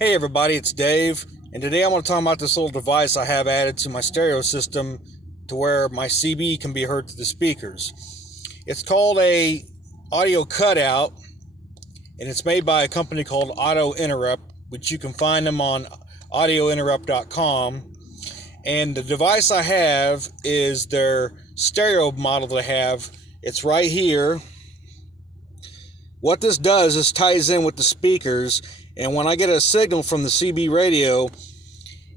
Hey everybody, it's Dave, and today I want to talk about this little device I have added to my stereo system to where my CB can be heard through the speakers. It's called a audio cutout, and it's made by a company called Auto Interrupt, which you can find them on audiointerrupt.com. And the device I have is their stereo model that I have. It's right here. What this does is ties in with the speakers, and when I get a signal from the CB radio,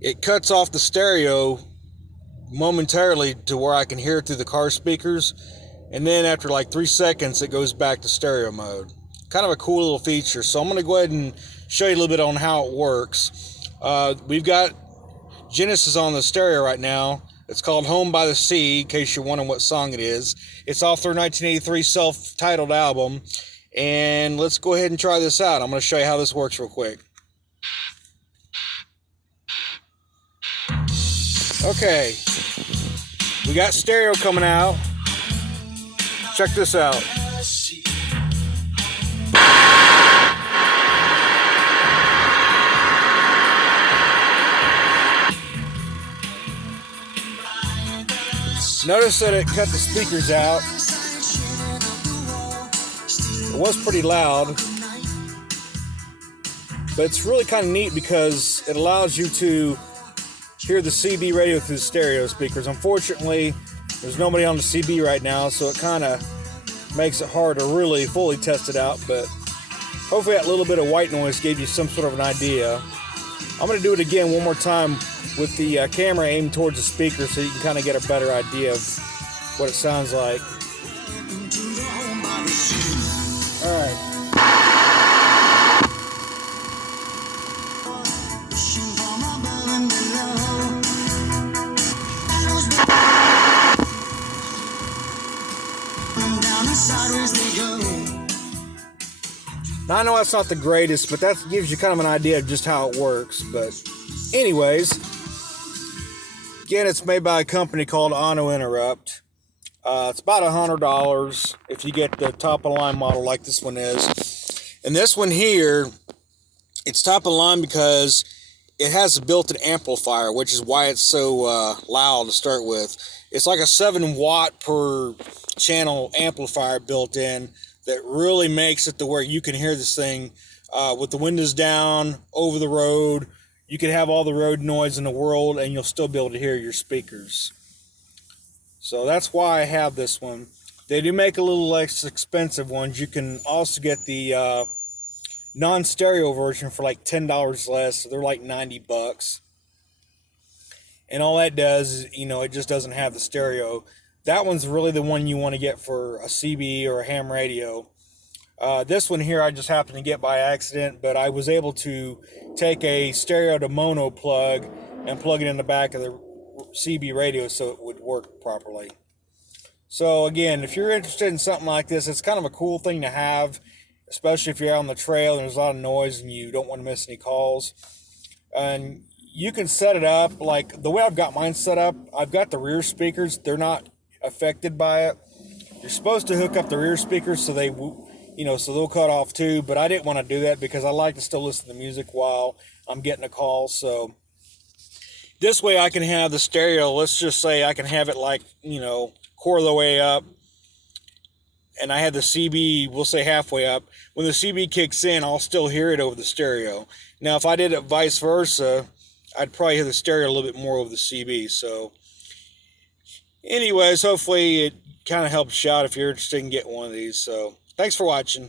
it cuts off the stereo momentarily to where I can hear it through the car speakers, and then after like 3 seconds it goes back to stereo mode. Kind of a cool little feature. So I'm going to go ahead and show you a little bit on how it works. We've got Genesis on the stereo right now. It's called Home by the Sea, in case you're wondering what song it is. It's off their 1983 self-titled album. And let's go ahead and try this out. I'm going to show you how this works real quick. Okay, we got stereo coming out. Check this out. Notice that it cut the speakers out. It was pretty loud, but it's really kind of neat because it allows you to hear the CB radio through the stereo speakers. Unfortunately, there's nobody on the CB right now, so it kind of makes it hard to really fully test it out, but hopefully that little bit of white noise gave you some sort of an idea. I'm going to do it again one more time with the camera aimed towards the speaker so you can kind of get a better idea of what it sounds like. Alright. Now I know that's not the greatest, but that gives you kind of an idea of just how it works. But anyways, again, it's made by a company called Auto Interrupt. It's about $100 if you get the top of the line model like this one is. And this one here, it's top of the line because it has a built-in amplifier, which is why it's so loud to start with. It's like a 7 watt per channel amplifier built in that really makes it to where you can hear this thing with the windows down, over the road. You can have all the road noise in the world and you'll still be able to hear your speakers. So that's why I have this one. They do make a little less expensive ones. You can also get the non-stereo version for like $10 less. So they're like 90 bucks. And all that does is, it just doesn't have the stereo. That one's really the one you want to get for a CB or a ham radio. This one here I just happened to get by accident, but I was able to take a stereo to mono plug and plug it in the back of the CB radio so it would work properly. So again, if you're interested in something like this, it's kind of a cool thing to have, especially if you're out on the trail and there's a lot of noise and you don't want to miss any calls. And you can set it up like the way I've got mine set up. I've got the rear speakers. They're not affected by it. You're supposed to hook up the rear speakers so so they'll cut off too, but I didn't want to do that because I like to still listen to music while I'm getting a call. So this way I can have the stereo, let's just say I can have it like, quarter of the way up, and I had the CB, we'll say halfway up. When the CB kicks in, I'll still hear it over the stereo. Now, if I did it vice versa, I'd probably hear the stereo a little bit more over the CB. So anyways, hopefully it kind of helps you out if you're interested in getting one of these. So thanks for watching.